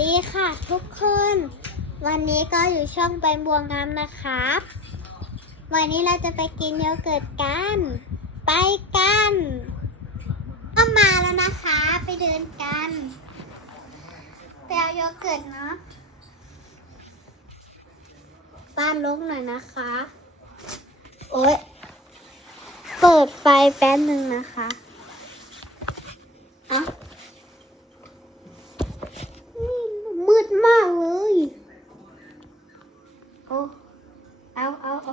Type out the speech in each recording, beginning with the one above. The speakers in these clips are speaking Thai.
ดีค่ะทุกคนวันนี้ก็อยู่ช่องใบบัวงามนะครับ วันนี้เราจะไปกินโยเกิร์ตกัน ไปกัน ก็มาแล้วนะคะ ไปเดินกันไปเอาโยเกิร์ตเนาะบ้านลกหน่อยนะคะ โอ๊ย เปิดไฟแป๊บหนึ่งนะคะ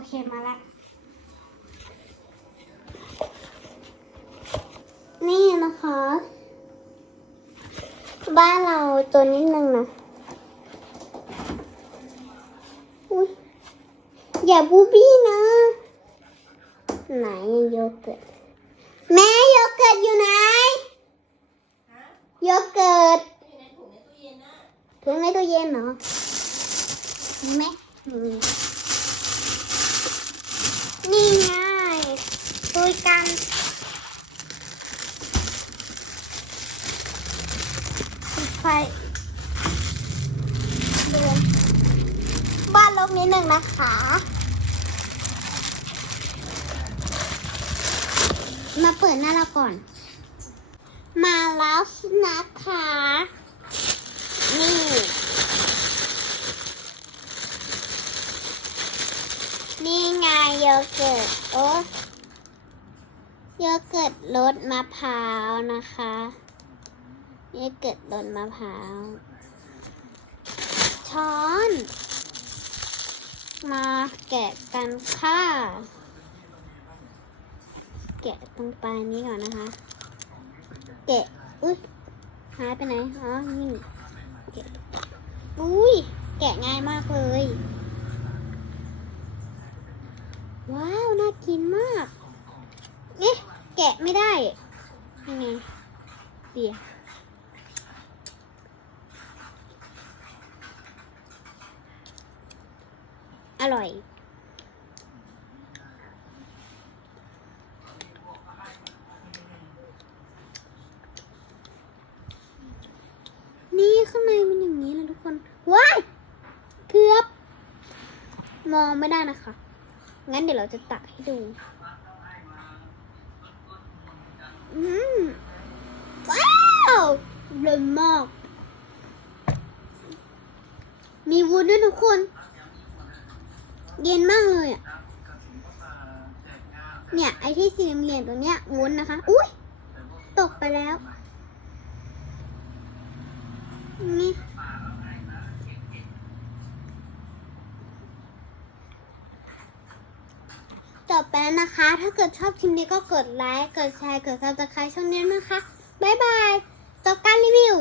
เอาเอาโอเคมาละ นี่นะคะ บ้านเราตัวนิดนึงนะอุ้ยอย่าบูบี้นะ ไหนโยเกิร์ตแม่โยเกิร์ตอยู่ไหนโยเกิร์ตถุงในตู้เย็นเหรอมีไหมอืมนี่ไงตุยกันปิด ไฟเดินบ้านลกนิดหนึ่งนะคะมาเปิดหน้าเราก่อน มาแล้วนะคะ นี่ นี่ไงโยเกิร์ต โอ้โยเกิร์ตรสมะพร้าวนะคะ โยเกิร์ตรสมะพร้าว ช้อน มาแกะกันค่ะ แกะตรงปลายนี้ก่อนนะคะ แกะ อุ้ยหายไปไหน อ๋อ นี่แกะอุ้ย แกะง่ายมากเลย ว้าว น่ากินมากเอ๊ะแกะไม่ได้ ยังไงเดี๋ยว อร่อย นี่ข้างในมันอย่างนี้เลยทุกคนว้ายเกือบ มองไม่ได้นะคะ งั้นเดี๋ยวเราจะตักให้ดู อืมว้าวเร็วมาก มีวุ้นด้วยทุกคน เย็นมากเลยอะ เนี่ยไอที่สี่เหลี่ยมตัวเนี้ยวุ้นนะคะ อุ้ยตกไปแล้ว นี่จบไปแล้วนะคะ ถ้าเกิดชอบคลิปนี้ก็กดไลค์ กดแชร์ กดซับสไครต์ช่องนี้นะคะ บ๊ายบาย จบการรีวิว